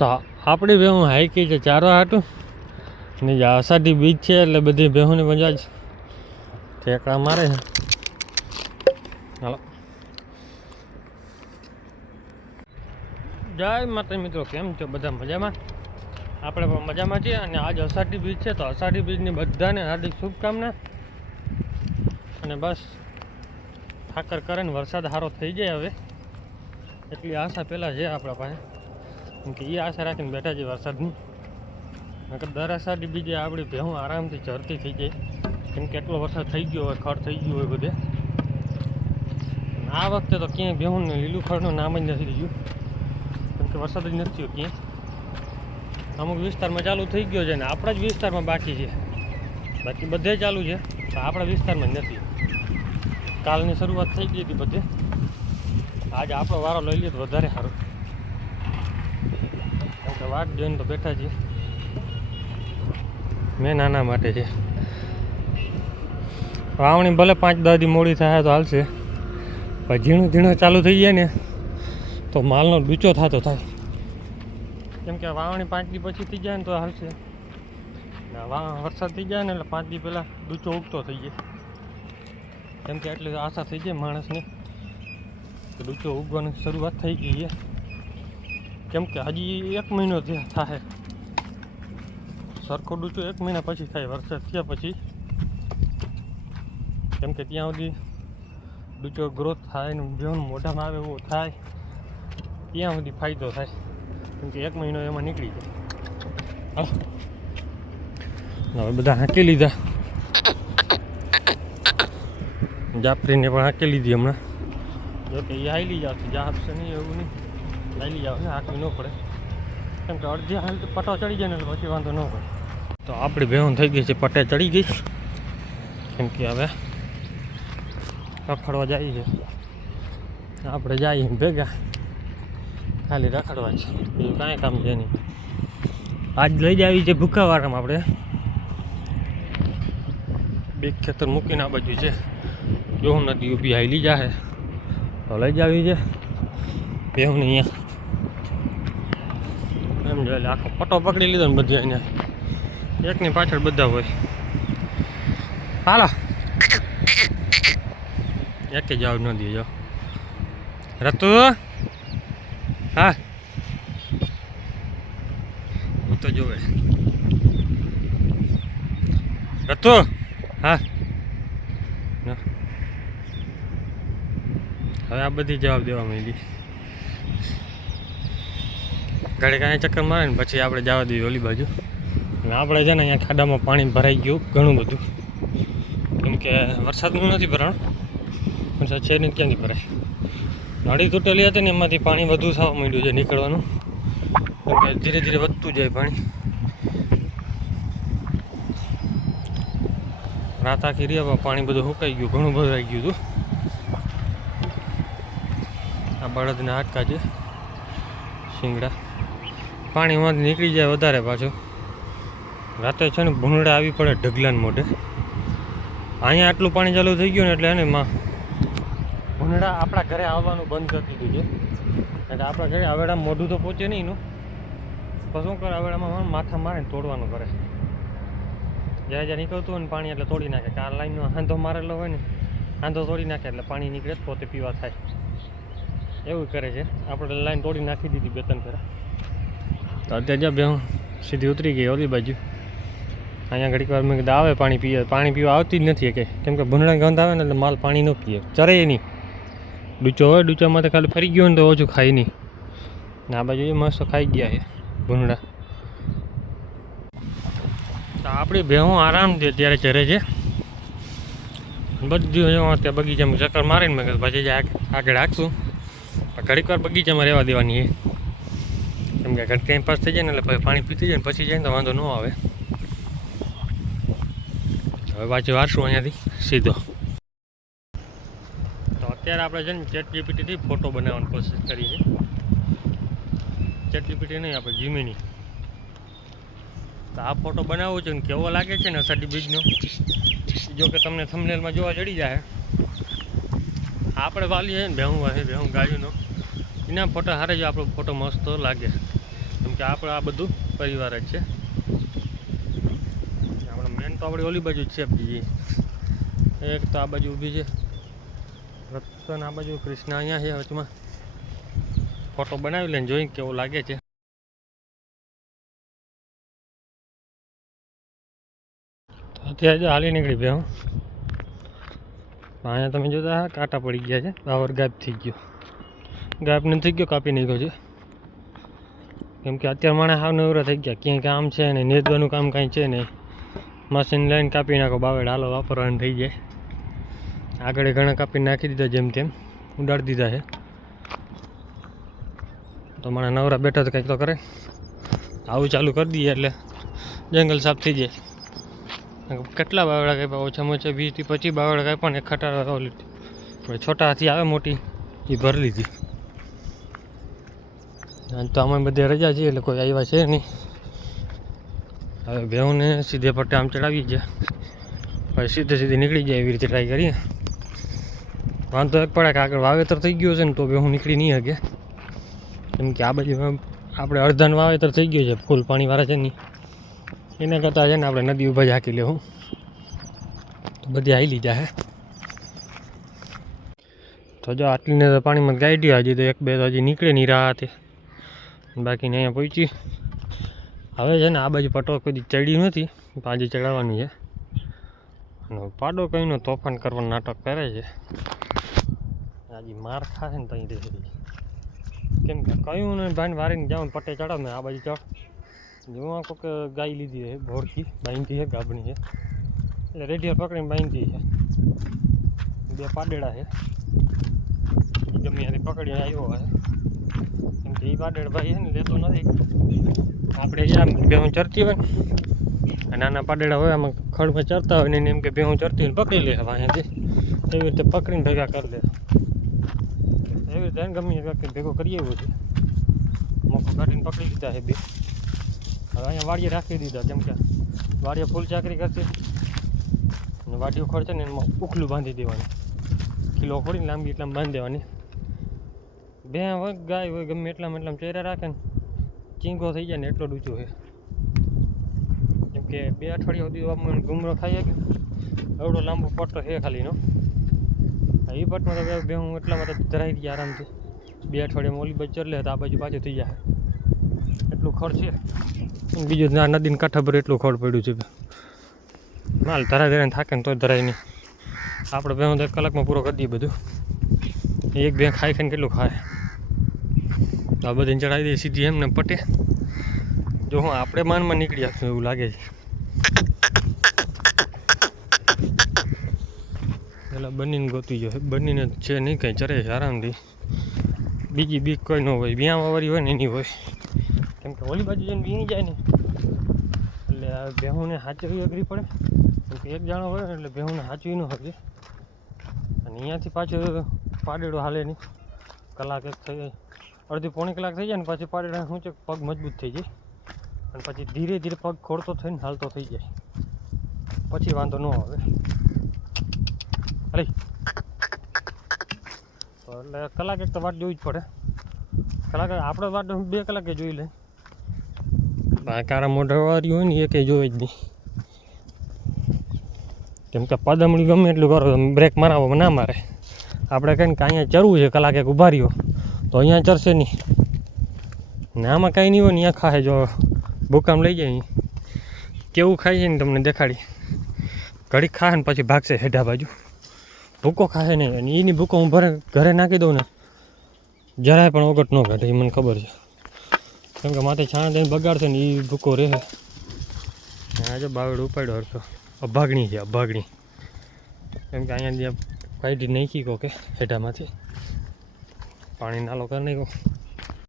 તો આપણી ભેહું હાઈકી છે ચારવા હાટું ને જે અષાઢી બીજ છે એટલે બધી ભેહુંની મજા જ ઠેકડા મારે છે. હાલો જય માતા મિત્રો, કેમ છો બધા? મજામાં? આપણે પણ મજામાં છીએ. અને આજ અષાઢી બીજ છે તો અષાઢી બીજની બધાને હાર્દિક શુભકામના. અને બસ ઠાકર કરે ને વરસાદ સારો થઈ જાય હવે એટલી આશા પહેલાં છે આપણા પાસે, કેમ કે એ આશા રાખીને બેઠા છે વરસાદની. નકર દર અષાઢી બીજે આપણી ભેહું આરામથી ચરતી થઈ જાય, કેમ કે એટલો વરસાદ થઈ ગયો હોય, ખડ થઈ ગયું હોય બધે. આ વખતે તો ક્યાંય ભેહું લીલું ખડનું નામ જ નથી રહ્યું, કેમ કે વરસાદ જ નથી થયો ક્યાંય. અમુક વિસ્તારમાં ચાલુ થઈ ગયો છે ને આપણા જ વિસ્તારમાં બાકી છે, બાકી બધે ચાલુ છે તો આપણા વિસ્તારમાં જ નથી. કાલની શરૂઆત થઈ ગઈ હતી બધે, આજે આપણો વારો લઈ લઈએ તો વધારે સારું, કેમ કે વાટ જોઈને તો બેઠા છીએ. મેં નાના માટે છે વાવણી, ભલે 5-10 દી મોડી થાય તો હાલશે, પણ ઝીણું ઝીણું ચાલુ થઈ જાય ને તો માલનો ડૂચો થતો થાય, કેમ કે વાવણી 5 દી પછી થઈ જાય ને તો હાલશે. વરસાદ થઈ જાય ને એટલે 5 દી પહેલાં ડૂચો ઉગતો થઈ જાય, કેમ કે એટલી આશા થઈ જાય માણસને કે ડૂચો ઉગવાની શરૂઆત થઈ ગઈ છે. કેમ કે હજી 1 મહિનો થાય, સરખો ડૂચો 1 મહિના પછી થાય વરસાદ થયા પછી, કેમ કે ત્યાં સુધી ડૂચો ગ્રોથ થાય ને ભેહું મોઢામાં આવે એવો થાય ત્યાં સુધી ફાયદો થાય, કેમ કે 1 મહિનો એમાં નીકળી જાય. હવે બધા હાંકી લીધા, જાફરીને પણ હાંકી લીધી હમણાં. જોકે એ હાલી જાવ જા આપશે નહીં એવું નહીં, હાલી જાવ ને હાંકવી ન પડે, કેમ કે અડધી હાલ તો પટો ચડી જાય ને એટલે પછી વાંધો ન પડે. તો આપણી ભેહું થઈ ગઈ છે પટે ચડી ગઈ, કેમ કે હવે રખડવા જાય છે. આપણે જઈએ ભેગા ખાલી રખડવા છે, બીજું કાંઈ કામ છે નહીં. આજ લઈ જ આવી છે ભૂખાવાળામાં, આપણે બે ખેતર મૂકીને આ બાજુ છે જોવું નથી ઊભી હાલી જાહે તો લઈ જ આવી છે ભેહુંને અહીંયા. એમ જો એટલે આખો પટો પકડી લીધો ને બધી અહીંયા એકની પાછળ બધા હોય. હાલો એક જવાબ ન દેજો રતુ. હા હું તો જોવે રતુ. હા હવે આ બધી જવાબ દેવા માંડી. ઘડી કાંઈ ચક્કર મારે ને પછી આપણે જવા દઈએ ઓલી બાજુ. અને આપણે છે ને અહીંયા ખાડામાં પાણી ભરાઈ ગયું ઘણું બધું, કેમ કે વરસાદનું નથી ભરાણ, વરસાદ છે ને ક્યાંથી ભરાય. નળી તૂટેલી હતી ને એમાંથી પાણી વધુ થવા માંડ્યું છે નીકળવાનું, કેમ કે ધીરે ધીરે વધતું જાય પાણી. રાત આખી રહ્યા પાણી બધું સુકાઈ ગયું, ઘણું ભરાઈ ગયું હતું. આ બળદના હાડકા છે શિંગડા, પાણીમાંથી નીકળી જાય વધારે પાછું. રાતે છે ને ભૂંડા આવી પડે ઢગલાને મોઢે. અહીંયા આટલું પાણી ચાલુ થઈ ગયું ને એટલે એને માં ભૂંડા આપણા ઘરે આવવાનું બંધ કરી દીધું છે, એટલે આપણા ઘરે આવેડામાં મોઢું તો પહોંચે નહીં એનું, તો શું કરે આવેડામાં માથા મારે ને તોડવાનું કરે. જ્યારે જ્યારે નીકળતું હોય ને પાણી એટલે તોડી નાખે, કાર લાઈનનો હાંધો મારેલો હોય ને હાંધો તોડી નાખે એટલે પાણી નીકળે પોતે પીવા થાય, એવું કરે છે. આપણે લાઈન તોડી નાખી દીધી 2-3 ફેરા. તો અત્યારે જ્યાં ભેહું સીધી ઉતરી ગઈ ઓલી બાજુ. અહીંયા ઘડીક વાર મેં કીધું આવે પાણી પીવા આવતી જ નથી કે, કેમ કે ભૂંડા ગંધ આવે ને એટલે માલ પાણી ન પીએ, ચરે નહીં. ડૂચો હોય, ડૂચામાં તો ખાલી ફરી ગયો ને તો ઓછું ખાય નહીં. ને આ બાજુ એ મસ્ત ખાઈ ગયા છે ભૂંડા. તો આપણી ભેહું આરામથી અત્યારે ચરે છે બધી. ત્યાં બગીચામાં ચક્કર મારીને મેં કીધું પછી આગળ હાંકશું, ઘડીક વાર બગીચામાં રહેવા દેવાની છે, કેમ કે ઘડી ટાઈમ પાસ થઈ જાય ને એટલે પછી પાણી પીતી જાય ને પછી જાય ને તો વાંધો ન આવે. હવે પાછું વારશું અહીંયાથી સીધો. તો અત્યારે આપણે છે ને ChatGPTથી ફોટો બનાવવાની કોશિશ કરી છે. ChatGPT નહીં, આપણે જીમીની. તો આ ફોટો બનાવવો છે ને કેવો લાગે છે ને અષાઢી બીજનો, જો કે તમને થંબનેલમાં જોવા ચડી જાય. આપણે વાલી છે ને ભેહું ગાયુંનો, એના ફોટો હારે જ આપણો ફોટો મસ્ત લાગે. કેમ કે આપણે આ બધું પરિવાર જ છે. આપણે મેન તો આપણી ઓલી બાજુ જ છે બીજી એક તો આ બાજુ ઊભી છે રતન, આ બાજુ કૃષ્ણ અહીંયા છે વચમાં. ફોટો બનાવી લઈને જોઈ કેવું લાગે છે. અત્યારે જો હાલી નીકળી બે હું અહીંયા તમે જોતા હા કાંટા પડી ગયા છે. પાવર ગાયબ થઈ ગયો, ગાયબ નથી થઈ ગયો, કાપી નાખ્યો છે. કેમ કે અત્યારે માણસ હાવ નવરા થઈ ગયા, ક્યાંય કામ છે નહીં, નેદવાનું કામ કાંઈ છે નહીં. મશીન લઈને કાપી નાખો બાવેડ, હાલો વાપરવાનું થઈ જાય. આગળ ઘણા કાપી નાખી દીધા, જેમ તેમ ઉડાડી દીધા છે. તો માણસ નવરા બેઠા તો કંઈક તો કરે, આવું ચાલુ કરી દઈએ એટલે જંગલ સાફ થઈ જાય. કેટલા બાવડા કાપ્યા? ઓછામાં ઓછા 20 થી 25 બાવડા કાપ્યા ને એક ખટારા ઓલી છોટા હાથી આવે મોટી એ ભરી લીધી. તો આમાં બધે રજા છે એટલે કોઈ આવ્યા છે નહીં. હવે ભેહુંને સીધે પટ્ટે આમ ચડાવી ગયા, પછી સીધે નીકળી જાય એવી રીતે ટ્રાય કરીએ. વાંધો એક પડે કે આગળ વાવેતર થઈ ગયું છે ને તો ભેહું નીકળી નહીં શકે. કેમ કે આ બાજુ આપણે અડધાનું વાવેતર થઈ ગયું છે, ફૂલ પાણીવાળા છે નહીં. એના કરતાં છે ને આપણે નદી ઊભા જ હાકી લેવું તો બધી હાલી જાય. તો જો આટલીને તો પાણીમાં ગાઈડ્યો, હજી તો એક બે તો હજી નીકળે નહીં રાહતે, બાકીને અહીંયા પહોંચી. હવે છે ને આ બાજુ પટો કોઈ ચડ્યું નથી, આજે ચડાવવાનું છે. અને પાડો કઈનો તોફાન કરવાનું નાટક કરે છે. આજે માર ખાશે ને ત્યાં દેખી, કેમ કે કયું ને ભાઈને વારીને જાઉં પટ્ટે ચડાવ ને આ બાજુ ચડ જેવું કોઈક ગાય લીધી છે, ભોરકી બાંધી છે, ગાભણી છે, એટલે રેડિયો પકડીને બાંધી છે. બે પાડેડા છે, ગમે ત્યાંથી પકડીને આવ્યો હોય. કેમ કે એ પાડેડ ભાઈ છે ને લેતો નથી. આપણે જ્યાં ભેહું ચરતી હોય ને નાના પાડેડા હોય આમાં ખડમાં ચરતા હોય ને એમ કે ભેહું ચરતી હોય પકડી લે અહીંયાથી, એવી રીતે પકડીને ભેગા કરી લે. એવી રીતે ગમે વ્યક્તિ ભેગો કરી આવ્યો છે, મોકો કાઢીને પકડી લીધા છે બે. હવે અહીંયા વાડીએ રાખી દીધા, કેમ કે વાડીએ ફૂલ ચાકરી કરશે અને વાડીઓ ખર્ચે ને એમાં ઉખલું બાંધી દેવાનું, કિલો ખોડીને લાંબી એટલામાં બાંધી દેવાની. બે હોય ગાય હોય ગમે એટલામાં ચહેરા રાખે ને ચીંગો થઈ જાય ને એટલો ડૂચો છે. કેમ કે 2 અઠવાડિયા સુધી ગુમરો થાય કે એવડો લાંબો પટ્ટો છે ખાલીનો. એ પટમાં તો બે હું એટલામાં તો ધરાઈ ગયા આરામથી. 2 અઠવાડિયામાં ઓલી બાજુ ચરલે તો આ બાજુ પાછું થઈ જાય. એટલું ખડ છે. બીજું ના નદીને કાંઠા પર એટલું ખડ પડ્યું છે. માલ ધરાઈ ધરાઈને થાકે ને તો ધરાય નહીં. આપણે બે 1 કલાકમાં પૂરો કરી દઈએ બધું. એક બે ખાઈ ખાઈને કેટલું ખાય. આ બધાને ચડાવી દઈએ સીધી એમને પટે. જો હું આપણે માનમાં નીકળી આપશું એવું લાગે છે. પેલા બનીને ગોતી ગયો, બનીને છે નહીં કંઈ ચરે છે આરામથી. બીજી બીક કોઈ ન હોય, વ્યાવાળી હોય ને એની હોય. કેમ કે ઓલી બાજુ જઈને વીણી જાય ને એટલે આ ભેહુંને હાચવી અઘરી પડે. કેમ કે એક જાણો હોય ને એટલે ભેહુંને હાચવી ન શકે. અને અહીંયાથી પાછું પાડેડો હાલે નહીં. કલાક એક થઈ જાય, અડધી પોણી કલાક થઈ જાય ને પછી પાડેડા શું છે પગ મજબૂત થઈ જાય અને પછી ધીરે ધીરે પગ ખોડતો થઈને હાલતો થઈ જાય, પછી વાંધો ન આવે. અરે તો એટલે કલાક એક તો વાટ જોવી જ પડે. કલાક આપણે વાટ 2 કલાકે જોઈ લે. કારા મોઢાવાળી હોય ને એ કંઈ જોવે જ નહીં. કેમ કે પદમણી ગમે એટલું કરો બ્રેક મારાવો ના મારે. આપણે કહીને કે અહીંયા ચરવું છે કલાક એક ઊભા રહ્યો તો અહીંયા ચરશે નહીં ને આમાં કાંઈ નહીં હોય ને અહીંયા ખાય. જો ભૂકામ લઈ જાય કેવું ખાય છે ને તમને દેખાડી. ઘડીક ખાય ને પછી ભાગશે હેઠા બાજુ, ભૂકો ખાય નહીં. અને એની ભૂકો હું ઘરે નાખી દઉં ને જરાય પણ ઓગટ ન કાઢે, એ મને ખબર છે. કેમ કે માથે છાણા દઈને બગાડશે ને એ ભૂકો રહે. આજે બાવડ ઉપાડ્યો હરખો, અભાગણી છે અભાગણી. કેમ કે અહીંયા કાઢી નાખી કહો કે હેઠામાંથી પાણી નાલો કરી નાખો.